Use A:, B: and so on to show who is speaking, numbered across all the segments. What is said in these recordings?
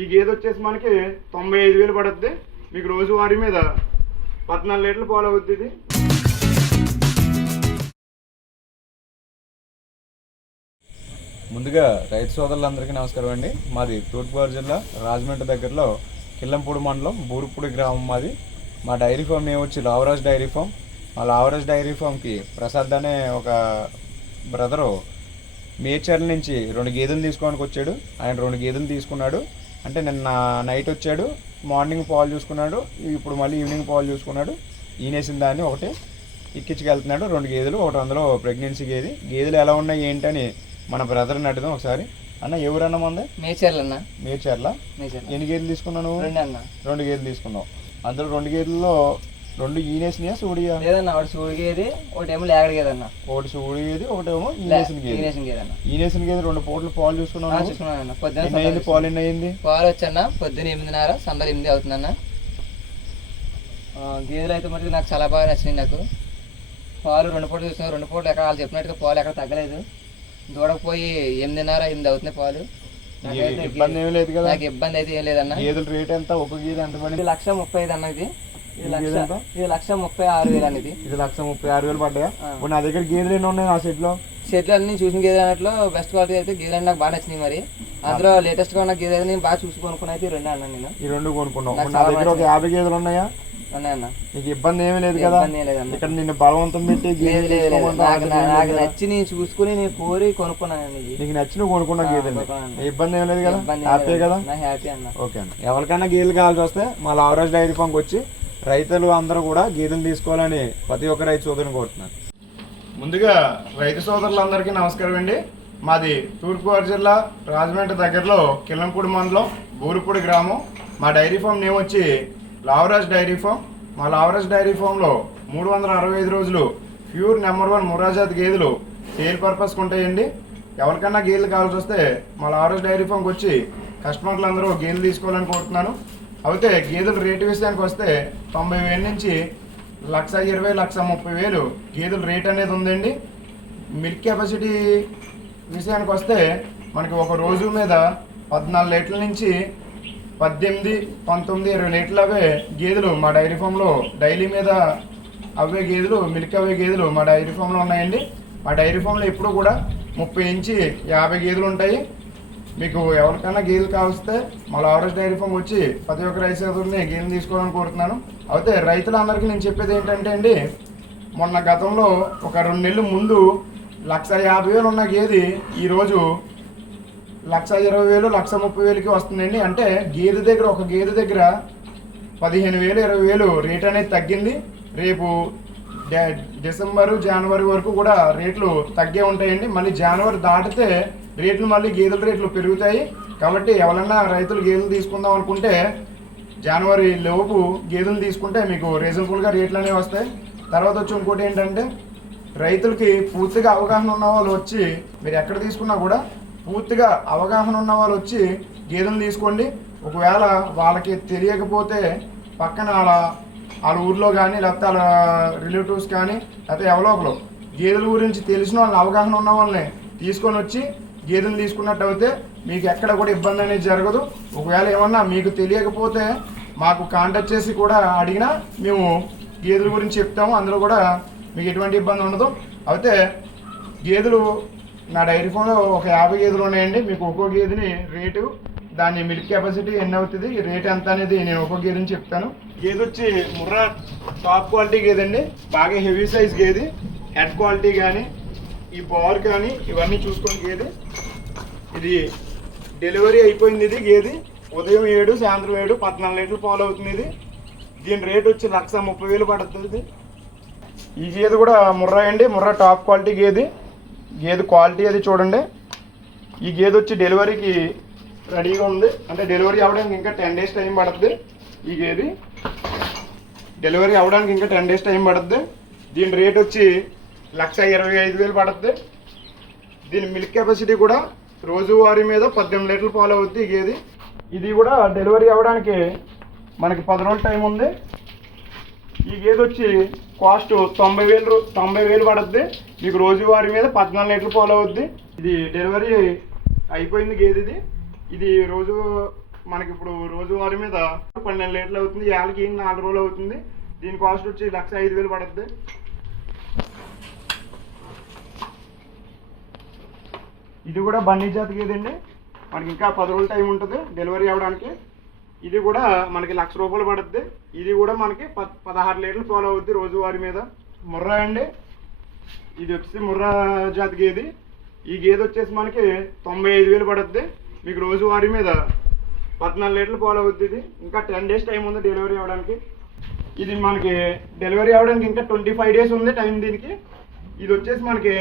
A: ఈ గేదె వచ్చేసి మనకి తొంభై ఐదు వేలు పడుద్ది. మీకు రోజువారీ మీద పద్నాలుగు లీటర్లు పాలు అవుద్ది ఇది.
B: ముందుగా రైతు సోదరులందరికీ నమస్కారం అండి. మాది తూర్పుగోదావరి జిల్లా రాజమండ్రి దగ్గరలో కిల్లంపూడి మండలం బూరుపూడి గ్రామం మాది. మా డైరీ ఫామ్ నేమ్ వచ్చి లావరాజ్ డైరీ ఫామ్. మా లావరాజ్ డైరీ ఫామ్కి ప్రసాద్ అనే ఒక బ్రదరు మేచర్ల నుంచి రెండు గేదెలు తీసుకోవడానికి వచ్చాడు. ఆయన రెండు గేదెలు తీసుకున్నాడు. అంటే నిన్న నైట్ వచ్చాడు మార్నింగ్ పాలు చూసుకున్నాడు ఇప్పుడు మళ్ళీ ఈవినింగ్ పాలు చూసుకున్నాడు ఈనేసిన దాన్ని ఒకటి ఎక్కించుకెళ్తున్నాడు రెండు గేదెలు ఒకటి అందులో ప్రెగ్నెన్సీ గేదె. గేదెలు ఎలా ఉన్నాయి ఏంటని మన బ్రదర్ని అడుగుదాం ఒకసారి. అన్న ఎవరన్నా మంది?
C: మేచర్లు అన్న.
B: మేచర్ల. ఎన్ని గేదెలు తీసుకున్నావు నువ్వు?
C: రెండు అన్న.
B: రెండు గేదెలు తీసుకున్నావు. అందులో రెండు గేదెల్లో రెండు ఈనేసినాయా సూడియా?
C: లేదన్న ఒకటి సూడిగేది ఒకటి ఏమో లేగడిగేదన్న
B: ఒకటి సూడి గేది ఒకటేమో ఈనేసిన గేదె
C: ఈనేషన్ గేదన్న
B: ఈనేసిన గేదె రెండు పూటలు పాలు చూసుకున్నావు నువ్వు?
C: చూసుకున్నానన్న పొద్దున
B: అయింది? పాలు ఎన్ని అయింది
C: పాలు వచ్చన్న పొద్దున ఎనిమిదిన్నర సందలు ఎనిమిది అవుతుందన్న. గేదెలు అయితే మటుకు నాకు చాలా బాగా నచ్చినాయి నాకు. పాలు రెండు పూటలు చూసిన రెండు పూటలు ఎక్కడ వాళ్ళు చెప్పినట్టుగా పాలు ఎక్కడ తగ్గలేదు. దూడకపోయి ఎనిమిదిన్నర ఎనిమిది అవుతున్నాయి పాలు.
B: ఇబ్బంది ఏమీ లేదు కదా.
C: నాకు ఇబ్బంది అయితే ఏం లేదన్న.
B: గేదెల రేట్ ఎంత? ఒక గేదె ఎంత పడింది?
C: లక్ష ముప్పై ఐదు అన్న ఇది. ఇది లక్ష
B: గేదె
C: ముప్పై ఆరు వేలు
B: ఇది. లక్ష ముప్పై ఆరు వేలు పడ్డాయా?
C: ఆ.
B: ఇప్పుడు నా దగ్గర గేదెలు ఎన్ని ఉన్నాయి నా సెట్లో
C: షెడ్లు? అన్ని చూసిన గేదె అన్నట్లు బెస్ట్ క్వాలిటీ అయితే గేదెలు నాకు బాగా నచ్చినాయి మరి. అందులో లేటెస్ట్గా ఉన్న గేదె నేను బాగా చూసి కొనుక్కుని అయితే రెండే అన్న నేను.
B: ఈ రెండు కొనుక్కున్నావు. నా దగ్గర ఒక యాభై గేదెలు ఉన్నాయా?
C: ఉన్నాయన్న.
B: నీకు ఇబ్బంది ఏమీ లేదు కదా? ఇక్కడ నిన్ను బలవంతం పెట్టి గేదెలు
C: నాకు? నచ్చి నేను చూసుకుని నేను కోరి కొనుక్కున్నాను
B: నీకు నచ్చిన కొనుక్కున్న
C: ఆ,
B: గేదెలు. ఏ ఇబ్బంది ఏం లేదు కదా హ్యాపీ. కదా?
C: హ్యాపీ అన్న.
B: ఓకే అన్న. ఎవరికైనా గేదెలు కావాల్సి వస్తే మా లావరాజ్ డైరీ ఫామ్కి వచ్చి రైతులు అందరూ కూడా గేదెలు తీసుకోవాలని ప్రతి ఒక్క రైతు సోదరుని కోరుతున్నారు.
A: ముందుగా రైతు సోదరులందరికీ నమస్కారం అండి. మాది తూర్పుగోదావరి జిల్లా రాజమండ్రి దగ్గరలో కిల్లంపూడి మండలం బూరుపూడి గ్రామం. మా డైరీ ఫామ్ నేమ్ వచ్చి లావరాజ్ డైరీ ఫామ్. మా లావరాజ్ డైరీ ఫామ్లో మూడు వందల అరవై ఐదు రోజులు ప్యూర్ నెంబర్ వన్ మురాజాత్ గేదెలు సేల్ పర్పస్కి ఉంటాయండి. ఎవరికన్నా గేదెలు కావాల్సి వస్తే మా లావరాజ్ డైరీ ఫామ్కి వచ్చి కస్టమర్లు అందరూ గేదెలు తీసుకోవాలని కోరుతున్నాను. అయితే గేదెల రేటు విషయానికి వస్తే తొంభై వేల నుంచి లక్ష ఇరవై లక్ష ముప్పై వేలు గేదెల రేట్ అనేది ఉందండి. మిల్క్ కెపాసిటీ విషయానికి వస్తే మనకి ఒక రోజు మీద పద్నాలుగు లీటర్ల నుంచి పద్దెనిమిది పంతొమ్మిది ఇరవై లీటర్లు అవే గేదెలు మా డైరీ ఫామ్లో డైలీ మీద అవే గేదెలు మిల్క్ అవే గేదెలు మా డైరీ ఫామ్లో ఉన్నాయండి. మా డైరీ ఫామ్లో ఎప్పుడు కూడా ముప్పై నుంచి యాభై గేదెలు ఉంటాయి. మీకు ఎవరికైనా గేదెలు కావస్తే మా లావరేజ్ డైరీ ఫామ్ వచ్చి ప్రతి ఒక్క రైస్ సోదరుని గేదెలు తీసుకోవాలని కోరుతున్నాను. అయితే రైతులందరికీ నేను చెప్పేది ఏంటంటే అండి మొన్న గతంలో ఒక రెండు నెలల ముందు లక్ష యాభై వేలు ఉన్న గేదె ఈరోజు లక్ష ఇరవై వేలు లక్ష ముప్పై వేలకి వస్తుందండి. అంటే గేదె దగ్గర ఒక గేదె దగ్గర పదిహేను వేలు ఇరవై వేలు రేట్ అనేది తగ్గింది. రేపు డిసెంబరు జనవరి వరకు కూడా రేట్లు తగ్గే ఉంటాయండి. మళ్ళీ జనవరి దాటితే రేట్లు మళ్ళీ గేదెల రేట్లు పెరుగుతాయి. కాబట్టి ఎవరన్నా రైతులు గేదెలు తీసుకుందాం అనుకుంటే జనవరి లోపు గేదెలు తీసుకుంటే మీకు రీజనబుల్గా రేట్లు అనేవి వస్తాయి. తర్వాత వచ్చి ఇంకోటి ఏంటంటే రైతులకి పూర్తిగా అవగాహన ఉన్న వాళ్ళు వచ్చి మీరు ఎక్కడ తీసుకున్నా కూడా పూర్తిగా అవగాహన ఉన్న వాళ్ళు వచ్చి గేదెలు తీసుకోండి. ఒకవేళ వాళ్ళకి తెలియకపోతే పక్కన వాళ్ళ వాళ్ళ ఊర్లో కానీ లేకపోతే వాళ్ళ రిలేటివ్స్ కానీ లేకపోతే ఎవరో ఒకరు గేదెల గురించి తెలిసిన వాళ్ళని అవగాహన ఉన్న వాళ్ళని తీసుకొని వచ్చి గేదెలు తీసుకున్నట్టు అయితే మీకు ఎక్కడ కూడా ఇబ్బంది అనేది జరగదు. ఒకవేళ ఏమన్నా మీకు తెలియకపోతే మాకు కాంటాక్ట్ చేసి కూడా అడిగినా మేము గేదెల గురించి చెప్తాము. అందులో కూడా మీకు ఎటువంటి ఇబ్బంది ఉండదు. అయితే గేదెలు నా డైరీ ఫోన్లో ఒక యాభై గేదెలు ఉన్నాయండి. మీకు ఒక్కో గేదెని రేటు దాని మిల్క్ కెపాసిటీ ఎన్ని అవుతుంది రేట్ ఎంత అనేది నేను ఒక్కో గేదెని చెప్తాను. గేదె వచ్చి ముర్రా టాప్ క్వాలిటీ గేదె అండి. బాగా హెవీ సైజ్ గేది హెడ్ క్వాలిటీ కానీ ఈ బార్ కానీ ఇవన్నీ చూసుకొని గేదె ఇది డెలివరీ అయిపోయింది ఇది గేది ఉదయం ఏడు సాయంత్రం ఏడు పద్నాలుగు లీటర్లు పాలు అవుతుంది ఇది. దీని రేట్ వచ్చి లక్ష ముప్పై వేలు పడుతుంది ఇది. ఈ గేదె కూడా ముర్రా అండి ముర్రా టాప్ క్వాలిటీ గేది గేదె క్వాలిటీ అది చూడండి. ఈ గేదె వచ్చి డెలివరీకి రెడీగా ఉంది. అంటే డెలివరీ అవ్వడానికి ఇంకా టెన్ డేస్ టైం పడుతుంది ఈ గేది డెలివరీ అవ్వడానికి ఇంకా టెన్ డేస్ టైం పడుతుంది. దీని రేట్ వచ్చి లక్ష ఇరవై ఐదు వేలు పడుతుంది. దీని మిల్క్ కెపాసిటీ కూడా రోజువారీ మీద పద్దెనిమిది లీటర్లు పాలు అవుద్ది ఈ ఇది కూడా డెలివరీ అవ్వడానికి మనకి పది రోజులు టైం ఉంది. ఈ గేదె వచ్చి కాస్ట్ తొంభై వేలు తొంభై వేలు పడుద్ది. మీకు రోజువారీ మీద పద్నాలుగు లీటర్లు పాలు అవుద్ది. ఇది డెలివరీ అయిపోయింది గేదె ఇది. ఇది రోజు మనకి ఇప్పుడు రోజువారీ మీద పన్నెండు లీటర్లు అవుతుంది. ఏళ్ళకి నాలుగు రోజులు అవుతుంది. దీని కాస్ట్ వచ్చి లక్ష ఐదు వేలు పడుద్ది. ఇది కూడా బన్నీ జాతి గేదండి మనకి ఇంకా పది రోజులు టైం ఉంటుంది డెలివరీ అవ్వడానికి. ఇది కూడా మనకి లక్ష రూపాయలు పడుద్ది. ఇది కూడా మనకి పదహారు లీటర్లు ఫాలో అవుద్ది రోజువారీ మీద. ముర్రా అండి? ఇది వచ్చేసి ముర్రా జాతి గేది. ఈ గేదె వచ్చేసి మనకి తొంభై ఐదు వేలు పడుద్ది. మీకు రోజువారీ మీద పద్నాలుగు లీటర్లు ఫాలో అవుద్ది ఇది. ఇంకా టెన్ డేస్ టైం ఉంది డెలివరీ అవ్వడానికి. ఇది మనకి డెలివరీ అవ్వడానికి ఇంకా ట్వంటీ ఫైవ్ డేస్ ఉంది టైం దీనికి. ఇది వచ్చేసి మనకి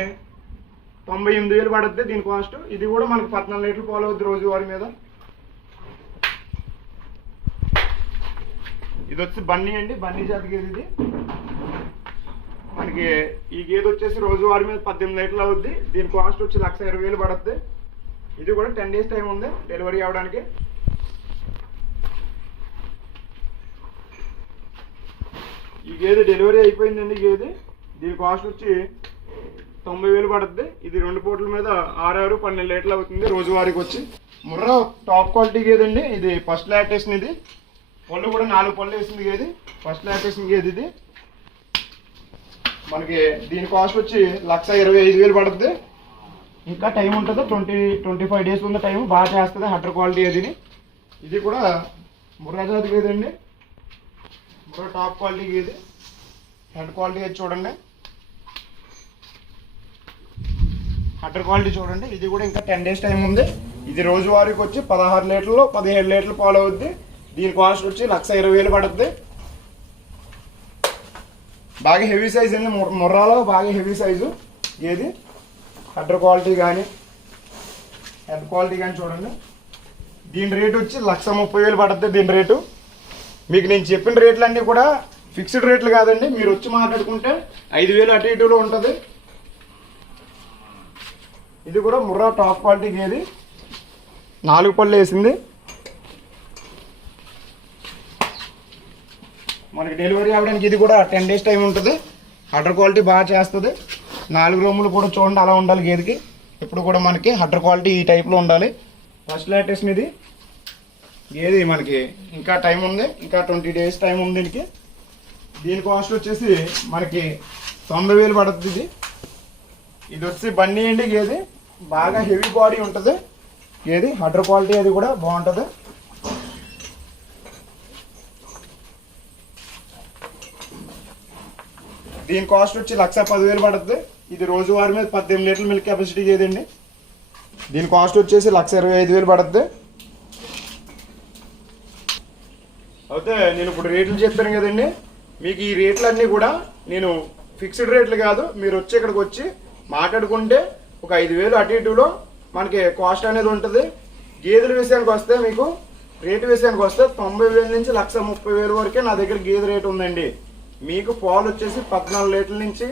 A: తొంభై ఎనిమిది వేలు పడుద్ది దీని కాస్ట్ ఇది కూడా మనకి పద్నాలుగు లీటర్లు పాలు అవుద్ది రోజువారీ మీద. ఇది వచ్చి బన్నీ అండి బన్నీ జాతి గేదె ఇది. మనకి ఈ గేదె వచ్చేసి రోజువారీ మీద పద్దెనిమిది లీటర్లు అవుద్ది. దీని కాస్ట్ వచ్చి లక్ష ఇరవై వేలు పడుద్ది. ఇది కూడా టెన్ డేస్ టైం ఉంది డెలివరీ అవ్వడానికి. ఈ గేదె డెలివరీ అయిపోయిందండి గేదె. దీని కాస్ట్ వచ్చి తొంభై వేలు పడుతుంది ఇది రెండు పూటల మీద ఆరు పన్నెండు లీటర్లు అవుతుంది రోజువారీకి వచ్చి. ముర్రా టాప్ క్వాలిటీ గేదండి ఇది ఫస్ట్ లాక్టేషన్ ఇది. పళ్ళు కూడా నాలుగు పళ్ళు వేసింది గేది ఫస్ట్ లాక్టేషన్ గేది ఇది? మనకి దీని కాస్ట్ వచ్చి లక్ష ఇరవై ఐదు వేలు పడుతుంది ఇంకా టైం ఉంటుంది? ట్వంటీ ట్వంటీ ఫైవ్ డేస్ ఉంది టైం బాగా చేస్తుంది? హండ్రెడ్ క్వాలిటీ అది ఇది? కూడా ముర్రాజాతి గేదండి ముర్రా టాప్ క్వాలిటీ గేది హెడ్ క్వాలిటీ అది చూడండి. హండ్రెడ్ క్వాలిటీ చూడండి. ఇది కూడా ఇంకా టెన్ డేస్ టైం ఉంది. ఇది రోజువారీకి వచ్చి పదహారు లీటర్లు పదిహేడు లీటర్లు పాలు అవుద్ది. దీని కాస్ట్ వచ్చి లక్ష ఇరవై వేలు పడుద్ది. బాగా హెవీ సైజ్ అండి. ముర్రాలో బాగా హెవీ సైజు ఏది? హండ్రెడ్ క్వాలిటీ కానీ హెడ్ క్వాలిటీ కానీ చూడండి. దీని రేట్ వచ్చి లక్ష ముప్పై వేలు పడుతుంది దీని రేటు మీకు నేను చెప్పిన రేట్లు అన్నీ కూడా ఫిక్స్డ్ రేట్లు కాదండి. మీరు వచ్చి మాట్లాడుకుంటే ఐదు వేలు అటు ఇటులో ఉంటుంది. ఇది కూడా ముర్రా టాప్ క్వాలిటీ గేది. నాలుగు పళ్ళు వేసింది. మనకి డెలివరీ అవ్వడానికి ఇది కూడా టెన్ డేస్ టైం ఉంటుంది. హండ్రెడ్ క్వాలిటీ బాగా చేస్తుంది. నాలుగు రూములు కూడా చూడండి అలా ఉండాలి గేదెకి. ఇప్పుడు కూడా మనకి హండ్రెడ్ క్వాలిటీ ఈ టైప్లో ఉండాలి. ఫస్ట్ లేటెస్ట్ ఇది గేది మనకి ఇంకా టైం ఉంది. ఇంకా ట్వంటీ డేస్ టైం ఉంది దీనికి. దీని కాస్ట్ వచ్చేసి మనకి తొంభై వేలు పడుతుంది ఇది. ఇది వచ్చి బన్నీ అండి గేది. బాగా హెవీ బాడీ ఉంటుంది. గేది హండ్రెడ్ క్వాలిటీ అది కూడా బాగుంటుంది. దీని కాస్ట్ వచ్చి లక్ష పదివేలు పడుతుంది. ఇది రోజువారీ మీద పద్దెనిమిది లీటర్ల మిల్క్ కెపాసిటీ గేదండి దీని కాస్ట్ వచ్చేసి లక్ష ఇరవై ఐదు వేలు పడుతుంది. అయితే నేను ఇప్పుడు రేట్లు చెప్పాను కదండి. మీకు ఈ రేట్లన్నీ కూడా నేను ఫిక్స్డ్ రేట్లు కాదు. మీరు వచ్చి ఇక్కడికి వచ్చి మాట్లాడుకుంటే ఒక ఐదు వేలు అటు ఇటులో మనకి కాస్ట్ అనేది ఉంటుంది. గేదెల విషయానికి వస్తే మీకు రేటు విషయానికి వస్తే తొంభై వేల నుంచి లక్ష ముప్పై వేలు వరకే నా దగ్గర గేదె రేటు ఉందండి. మీకు పాలు వచ్చేసి పద్నాలుగు లీటర్ల నుంచి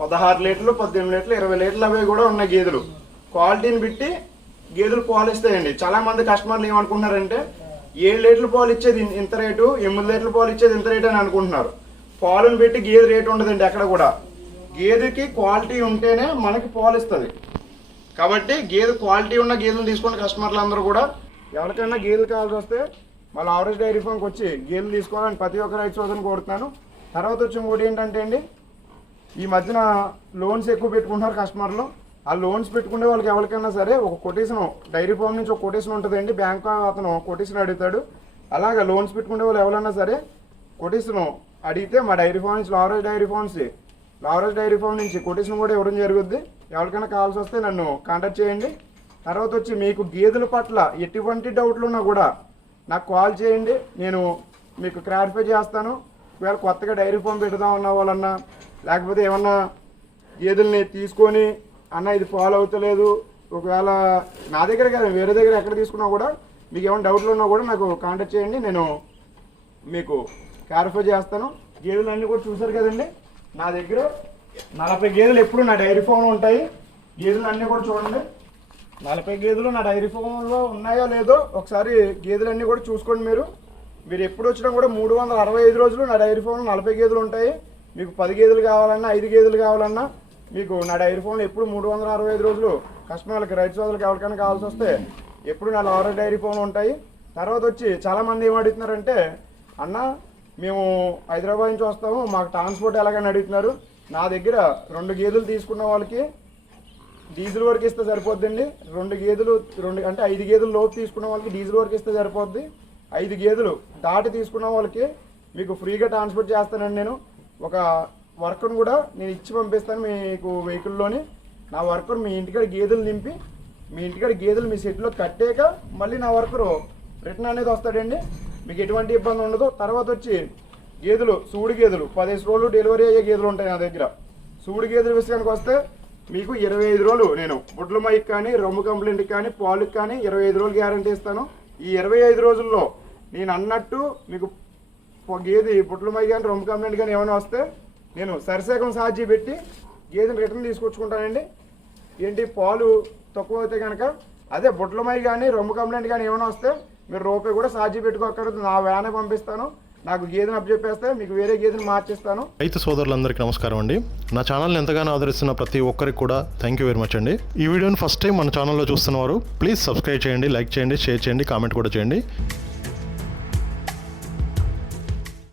A: పదహారు లీటర్లు పద్దెనిమిది లీటర్లు ఇరవై లీటర్లు అవి కూడా ఉన్నాయి గేదెలు. క్వాలిటీని బట్టి గేదెలు పాలు ఇస్తాయండి. చాలా మంది కస్టమర్లు ఏమనుకుంటున్నారంటే ఏడు లీటర్లు పాలు ఇచ్చేది ఇంత రేటు ఎనిమిది లీటర్లు పాలు ఇచ్చేది ఇంత రేటు అని అనుకుంటున్నారు. పాలను పెట్టి గేదె రేటు ఉండదండి అక్కడ కూడా. గేదెకి క్వాలిటీ ఉంటేనే మనకి పాలు ఇస్తుంది కాబట్టి గేదె క్వాలిటీ ఉన్న గేదెలు తీసుకున్న కస్టమర్లు అందరూ కూడా ఎవరికైనా గేదెలు కావాల్సి వస్తే మళ్ళీ ఆవరేజ్ డైరీ ఫామ్కి వచ్చి గేదెలు తీసుకోవాలని ప్రతి ఒక్క రైతు సోదరుని కోరుతున్నాను. తర్వాత వచ్చి ఇంకోటి ఏంటంటే అండి ఈ మధ్యన లోన్స్ ఎక్కువ పెట్టుకుంటున్నారు కస్టమర్లు. ఆ లోన్స్ పెట్టుకునే వాళ్ళకి ఎవరికైనా సరే ఒక కొటేషన్ డైరీ ఫామ్ నుంచి ఒక కొటేషన్ ఉంటుందండి. బ్యాంక్ అతను కొటేషన్ అడుగుతాడు. అలాగా లోన్స్ పెట్టుకునే వాళ్ళు ఎవరైనా సరే కొటేషన్ అడిగితే మా డైరీ ఫామ్ నుంచి Leverage dairy farms Leverage dairy farm నుంచి కొటేషన్ కూడా ఇవ్వడం జరుగుద్ది. ఎవరికైనా కావాల్సి వస్తే నన్ను కాంటాక్ట్ చేయండి. తర్వాత వచ్చి మీకు గేదెల పట్ల ఎటువంటి డౌట్లు ఉన్నా కూడా నాకు కాల్ చేయండి. నేను మీకు క్లారిఫై చేస్తాను. ఒకవేళ కొత్తగా డైరీ ఫామ్ పెడదాం అన్న వాళ్ళన్నా లేకపోతే ఏమన్నా గేదెల్ని తీసుకొని అన్న ఇది ఫాలో అవుతలేదు. ఒకవేళ నా దగ్గర కదా వేరే దగ్గర ఎక్కడ తీసుకున్నా కూడా మీకు ఏమైనా డౌట్లు ఉన్నా కూడా నాకు కాంటాక్ట్ చేయండి. నేను మీకు క్లారిఫై చేస్తాను. గేదెలు అన్నీ కూడా చూసారు కదండి. నా దగ్గర నలభై గేదెలు ఎప్పుడు నా డైరీ ఫామ్లో ఉంటాయి. గేదెలు అన్నీ కూడా చూడండి. నలభై గేదెలు నా డైరీ ఫామ్లో ఉన్నాయో లేదో ఒకసారి గేదెలన్నీ కూడా చూసుకోండి మీరు. మీరు ఎప్పుడు వచ్చినా కూడా మూడు వందల అరవై ఐదు రోజులు నా డైరీ ఫామ్లో నలభై గేదెలు ఉంటాయి. మీకు పది గేదెలు కావాలన్నా ఐదు గేదెలు కావాలన్నా మీకు నా డైరీ ఫామ్లో ఎప్పుడు మూడు వందల అరవై ఐదు రోజులు కస్టమర్లకి రైతు సోదరులకు ఎవరికైనా కావాల్సి వస్తే ఎప్పుడు నా లారీ డైరీ ఫామ్లో ఉంటాయి. తర్వాత వచ్చి చాలామంది ఏం అడుగుతున్నారంటే అన్న మేము హైదరాబాద్ నుంచి వస్తాము. మాకు ట్రాన్స్పోర్ట్ ఎలాగని అడుగుతున్నారు. నా దగ్గర రెండు గేదెలు తీసుకున్న వాళ్ళకి డీజిల్ వరకు ఇస్తే సరిపోద్దండి. రెండు గేదెలు రెండు అంటే ఐదు గేదెలు లోపు తీసుకున్న వాళ్ళకి డీజిల్ వరకు ఇస్తే సరిపోద్ది. ఐదు గేదెలు దాటి తీసుకున్న వాళ్ళకి మీకు ఫ్రీగా ట్రాన్స్పోర్ట్ చేస్తానండి నేను. ఒక వర్కర్ని కూడా నేను ఇచ్చి పంపిస్తాను మీకు వెహికల్లోని నా వర్కర్ మీ ఇంటికాడ గేదెలు నింపి మీ ఇంటికాడ గేదెలు మీ సెట్లో కట్టాక మళ్ళీ నా వర్కరు రిటర్న్ అనేది వస్తాడండి. మీకు ఎటువంటి ఇబ్బంది ఉండదు. తర్వాత వచ్చి గేదెలు సూడి గేదెలు. పదిహేను రోజులు డెలివరీ అయ్యే గేదెలు ఉంటాయి నా దగ్గర. సూడి గేదెల విషయానికి వస్తే మీకు ఇరవై ఐదు రోజులు నేను బుడ్ల మైక్ కానీ రొమ్ము కంప్లైంట్కి కానీ పాలుకి కానీ ఇరవై ఐదు రోజులు గ్యారంటీ ఇస్తాను. ఈ ఇరవై ఐదు రోజుల్లో నేను అన్నట్టు మీకు గేది గేదె బుట్ల మై కానీ రొమ్ము కంప్లైంట్ కానీ ఏమైనా వస్తే నేను సరిసేకం సాధ్య పెట్టి గేదెని రిటర్న్ తీసుకొచ్చుకుంటానండి. ఏంటి? పాలు తక్కువ అయితే కనుక. అదే బుట్లమై కానీ రొమ్ము కంప్లైంట్ కానీ ఏమైనా వస్తే మీరు రూపాయి కూడా సాధ్య పెట్టుకోకర్లేదు నా వ్యానే పంపిస్తాను. నాకు గేదెను అప్పచెప్పేస్తే మీకు వేరే గేదెను మార్చిస్తాను.
D: రైతు సోదరులందరికీ నమస్కారం అండి. నా ఛానల్ని ఎంతగానో ఆదరిస్తున్న ప్రతి ఒక్కరికి కూడా థ్యాంక్ యూ వెరీ మచ్ అండి. ఈ వీడియోని ఫస్ట్ టైం మన ఛానల్లో చూస్తున్నవారు ప్లీజ్ సబ్స్క్రైబ్ చేయండి లైక్ చేయండి షేర్ చేయండి కామెంట్ కూడా చేయండి.